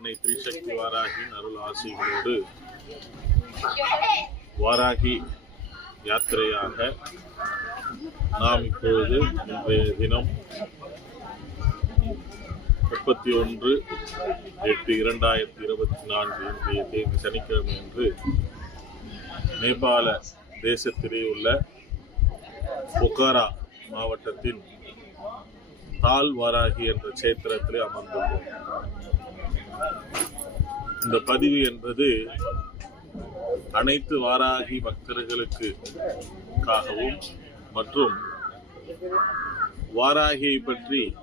அன்னை திரிசக்தி வாராகியின் அருள் ஆசைகளோடு வாராகி யாத்திரையாக நாம் இப்பொழுது இன்றைய தினம் முப்பத்தி ஒன்று எட்டு இரண்டாயிரத்தி இருபத்தி நான்கு இன்றைய தேதி சனிக்கிழமை அன்று நேபாள தேசத்திலே உள்ள பொக்காரா மாவட்டத்தின் தால் வாராகி என்ற சேத்திரத்திலே அமர்ந்துள்ளோம். இந்த பதிவு என்பது அனைத்து வாராகி பக்தர்களுக்குக்காகவும் மற்றும் வாராகியை பற்றி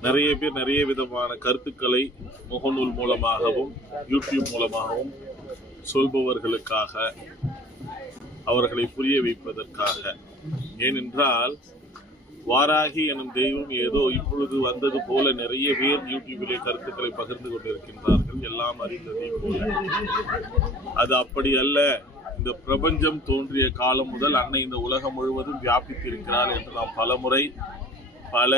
நிறைய பேர் நிறைய விதமான கருத்துக்களை முகநூல் மூலமாகவும் யூடியூப் மூலமாகவும் சொல்பவர்களுக்காக அவர்களை புரிய வைப்பதற்காக. ஏனென்றால் வாராகி எனும் தெய்வம் ஏதோ இப்பொழுது வந்தது போல நிறைய பேர் யூடியூபிலே கருத்துக்களை பகிர்ந்து கொண்டிருக்கின்றார்கள். எல்லாம் அறிந்ததை போல. அது அப்படி அல்ல. இந்த பிரபஞ்சம் தோன்றிய காலம் முதல் அன்னை இந்த உலகம் முழுவதும் வியாபித்திருக்கிறார் என்று நாம் பலமுறை பல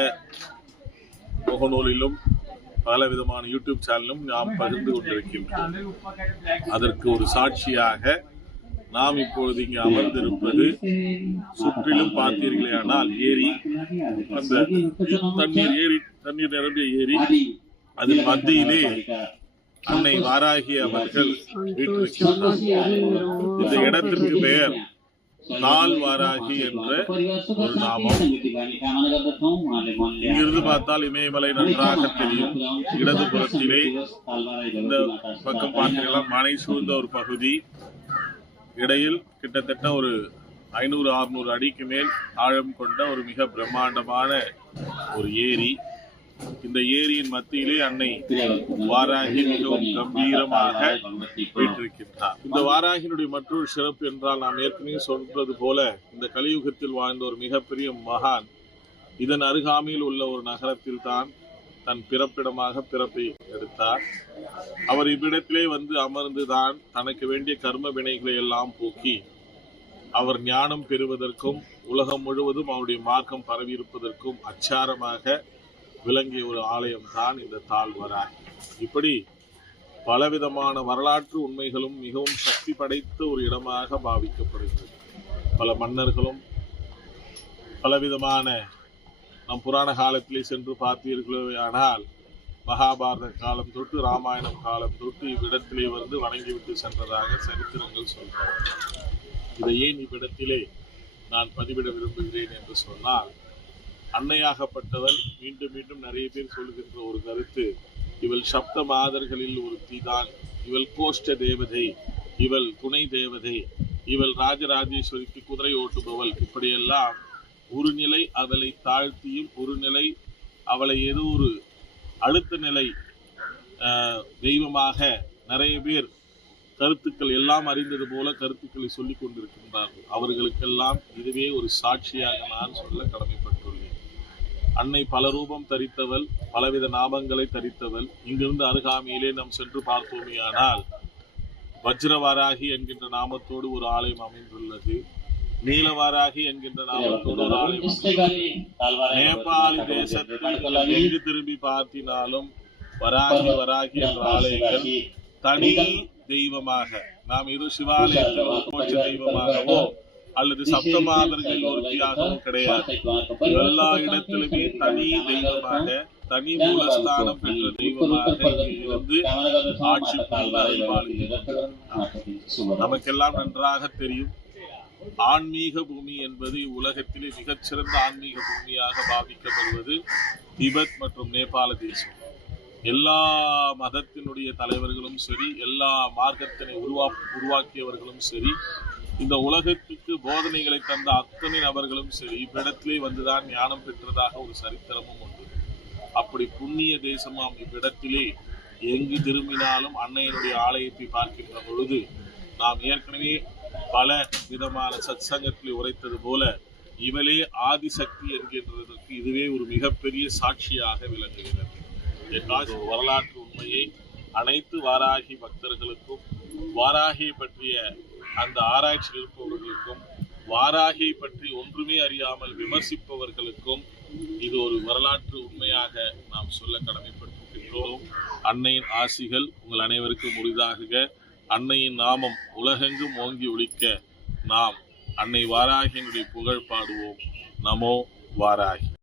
முகநூலிலும் பல விதமான யூடியூப் சேனலும் நாம் பகிர்ந்து கொண்டிருக்கின்றோம். அதற்கு ஒரு சாட்சியாக நாம் இப்பொழுது இங்கு அமர்ந்திருப்பது சுற்றிலும் பார்த்தீர்களே ஆனால் ஏரி அந்த தண்ணீர் ஏரி தண்ணீர் நிரம்பிய ஏரி அதில் மத்தியிலே அன்னை வாராகி அவர்கள் வீட்டிருக்கின்றார் இந்த இடத்திற்கு பெயர் நாள் வாராகி என்ற ஒரு நாமம். இங்கிருந்து பார்த்தால் இமயமலை நன்றாக தெரியும். இடதுபுறத்திலே இந்த பக்கம் பார்த்தீங்கன்னா மலை சூழ்ந்த ஒரு பகுதி. இடையில் கிட்டத்தட்ட ஒரு ஐநூறு அறுநூறு அடிக்கு மேல் ஆழம் கொண்ட ஒரு மிக பிரம்மாண்டமான ஒரு ஏரி. இந்த ஏரியின் மத்தியிலே அன்னை வாராகி மிகவும் கம்பீரமாக வீற்றிருக்கின்றார். இந்த வாராகினுடைய மற்றொரு சிறப்பு என்றால் நாம் ஏற்கனவே சொல்றது போல இந்த கலியுகத்தில் வாழ்ந்த ஒரு மிகப்பெரிய மகான் இதன் அருகாமையில் உள்ள ஒரு நகரத்தில் தான் தன் பிறப்பிடமாக பிறப்பை எடுத்தார். அவர் இவ்விடத்திலே வந்து அமர்ந்துதான் தனக்கு வேண்டிய கர்ம வினைகளை எல்லாம் போக்கி அவர் ஞானம் பெறுவதற்கும் உலகம் முழுவதும் அவருடைய மார்க்கம் பரவியிருப்பதற்கும் அச்சாரமாக விளங்கிய ஒரு ஆலயம் தான் இந்த தாழ்வராய். இப்படி பலவிதமான வரலாற்று உண்மைகளும் மிகவும் சக்தி படைத்த ஒரு இடமாக பாவிக்கப்படுகிறது. பல மன்னர்களும் பலவிதமான நம் புராண காலத்திலே சென்று பார்த்தீர்களோ ஆனால் மகாபாரத காலம் தொட்டு ராமாயணம் காலம் தொட்டு இவ்விடத்திலே வந்து வணங்கிவிட்டு சென்றதாக சரித்திரங்கள் சொல்றாங்க இதை ஏன் இவ்விடத்திலே நான் பதிவிட விரும்புகிறேன் என்று சொன்னால் அன்னையாகப்பட்டவள் மீண்டும் மீண்டும் நிறைய பேர் சொல்கின்ற ஒரு கருத்து இவள் சப்த மாதர்களில் ஒருத்தி தான் இவள் கோஷ்ட தேவதை இவள் துணை தேவதை இவள் ராஜராஜேஸ்வரிக்கு குதிரை ஓட்டுபவள் இப்படியெல்லாம் ஒரு நிலை அவளை தாழ்த்தியும் ஒரு நிலை அவளை ஏதோ ஒரு அழுத்த நிலை தெய்வமாக நிறைய பேர் கருத்துக்கள் எல்லாம் அறிந்தது போல கருத்துக்களை சொல்லிக் கொண்டிருக்கின்றார்கள். அவர்களுக்கெல்லாம் இதுவே ஒரு சாட்சியாக நான் சொல்ல கடமைப்பட்டுள்ளேன். அன்னை பல ரூபம் தரித்தவள் பலவித நாமங்களை தரித்தவள். இங்கிருந்து அருகாமையிலே நாம் சென்று பார்த்தோமேயானால் வஜ்ரவாராகி என்கின்ற நாமத்தோடு ஒரு ஆலயம் அமைந்துள்ளது. நீலவாராகி என்கின்ற. நேபாளி தேசத்தில் எங்கு திரும்பி பார்த்தினாலும் வராகி வராகி என்ற ஆலயங்கள் தனி தெய்வமாக நாம் இது சிவாலயத்தில் ஒரு கோச்ச தெய்வமாகவோ அல்லது சப்தமாதர்களில் ஒருத்தியாகவோ கிடையாது எல்லா இடத்திலுமே தனி தெய்வமாக தனி மூலஸ்தானம் பெற்ற தெய்வமாக இருந்து ஆட்சி. நமக்கெல்லாம் நன்றாக தெரியும் ஆன்மீக பூமி என்பது உலகத்திலே மிகச்சிறந்த ஆன்மீக பூமியாக பாவிக்கப்படுவது திபெத் மற்றும் நேபாள தேசம். எல்லா மதத்தினுடைய தலைவர்களும் சரி எல்லா மார்க்கத்தினை உருவா உருவாக்கியவர்களும் சரி இந்த உலகத்துக்கு போதனைகளை தந்த அத்தனை நபர்களும் சரி இவ்விடத்திலே வந்துதான் ஞானம் பெற்றதாக ஒரு சரித்திரமும் உண்டு. அப்படி புண்ணிய தேசமாம் இவ்விடத்திலே. எங்கு திரும்பினாலும் அன்னையனுடைய ஆலயத்தை பார்க்கின்ற பொழுது நாம் ஏற்கனவே பல விதமான சத்சங்கத்தில் உரைத்தது போல இவளே ஆதிசக்தி என்கின்றதற்கு இதுவே ஒரு மிகப்பெரிய சாட்சியாக விளங்குகிறது. வரலாற்று உண்மையை அனைத்து வாராகி பக்தர்களுக்கும் வாராகியை பற்றிய அந்த ஆராய்ச்சி இருப்பவர்களுக்கும் வாராகியை பற்றி ஒன்றுமே அறியாமல் விமர்சிப்பவர்களுக்கும் இது ஒரு வரலாற்று உண்மையாக நாம் சொல்ல கடமைப்பட்டிருக்கின்றோம் அன்னையின் ஆசிகள் உங்கள் அனைவருக்கும் முடிதாகுக அன்னையின் நாமம் உலகெங்கும் ஓங்கி ஒழிக்க நாம் அன்னை வாராகியினுடைய புகழ் பாடுவோம். நமோ வாராகி.